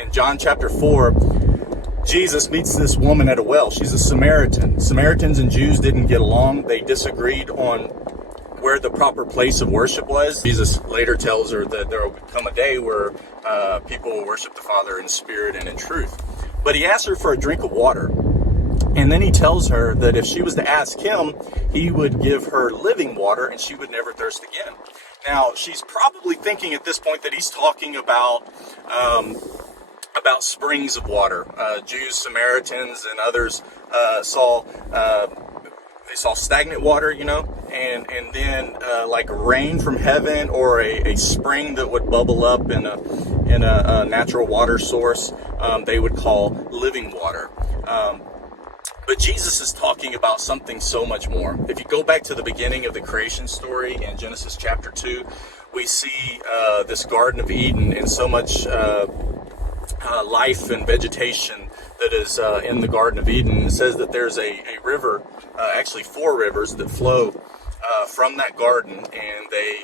in John chapter 4, Jesus meets this woman at a well. She's a Samaritan. Samaritans and Jews didn't get along. They disagreed on where the proper place of worship was. Jesus later tells her that there will come a day where people will worship the Father in spirit and in truth. But he asks her for a drink of water. And then he tells her that if she was to ask him, he would give her living water and she would never thirst again. Now, she's probably thinking at this point that he's talking about springs of water. Jews, Samaritans, and others saw stagnant water, and then like rain from heaven, or a spring that would bubble up in a natural water source. They would call living water. But Jesus is talking about something so much more. If you go back to the beginning of the creation story in Genesis chapter 2, we see this Garden of Eden and so much life and vegetation that is in the Garden of Eden. It says that there's a river, actually 4 rivers that flow from that garden, and they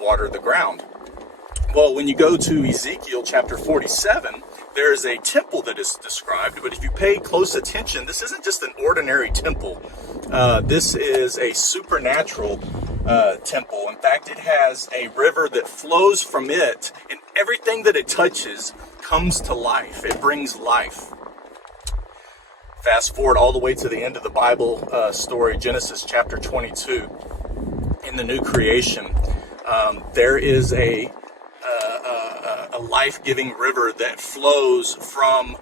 water the ground. Well, when you go to Ezekiel chapter 47, there is a temple that is described, but if you pay close attention, this isn't just an ordinary temple. This is a supernatural temple. In fact, it has a river that flows from it, and everything that it touches comes to life. It brings life. Fast forward all the way to the end of the Bible story, Genesis chapter 22. In the new creation, there is a life-giving river that flows from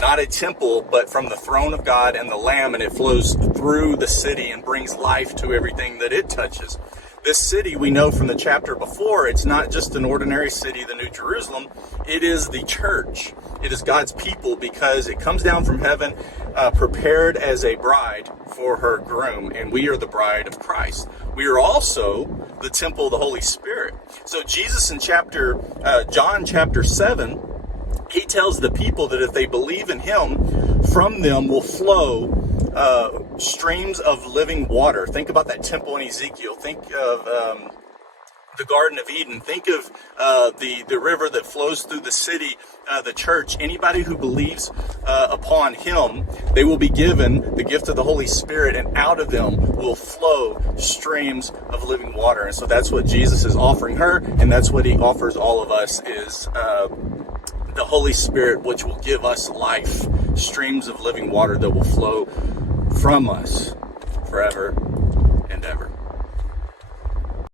not a temple, but from the throne of God and the Lamb, and it flows through the city and brings life to everything that it touches. This city, we know from the chapter before, it's not just an ordinary city, the New Jerusalem. It is the church. It is God's people, because it comes down from heaven prepared as a bride for her groom, and we are the bride of Christ. We are also the temple of the Holy Spirit. So Jesus in John chapter 7, he tells the people that if they believe in him, from them will flow streams of living water. Think about that temple in Ezekiel. Think of the Garden of Eden. Think of the river that flows through the city, the church. Anybody who believes upon him, they will be given the gift of the Holy Spirit, and out of them will flow streams of living water. And so that's what Jesus is offering her, and that's what he offers all of us, is the Holy Spirit, which will give us life, streams of living water that will flow from us forever and ever.